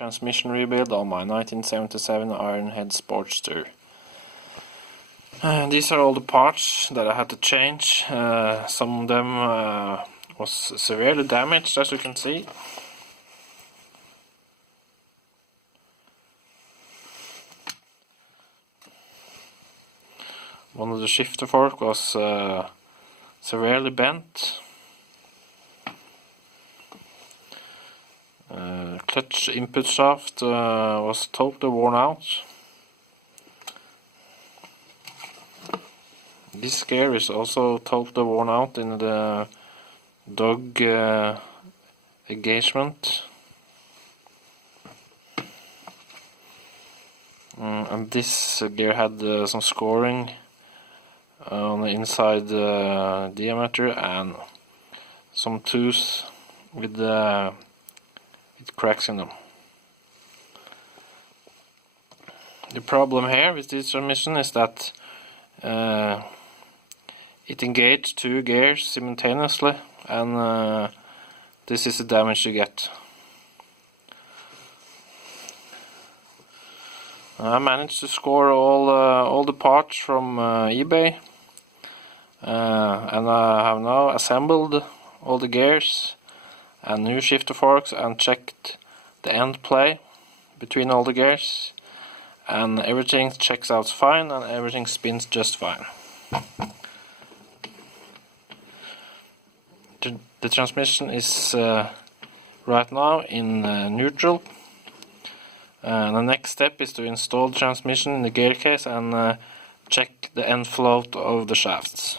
Transmission rebuild on my 1977 Ironhead Sportster. These are all the parts that I had to change. Some of them was severely damaged, as you can see. One of the shifter fork was severely bent. Clutch input shaft was totally worn out. This gear is also totally worn out in the dog engagement. And this gear had some scoring on the inside diameter and some tools with cracks in them. The problem here with this transmission is that it engaged two gears simultaneously, and this is the damage you get. I managed to score all the parts from eBay, and I have now assembled all the gears and new shifter forks and checked the end play between all the gears, and everything checks out fine and everything spins just fine. The transmission is right now in neutral. The next step is to install the transmission in the gear case and check the end float of the shafts.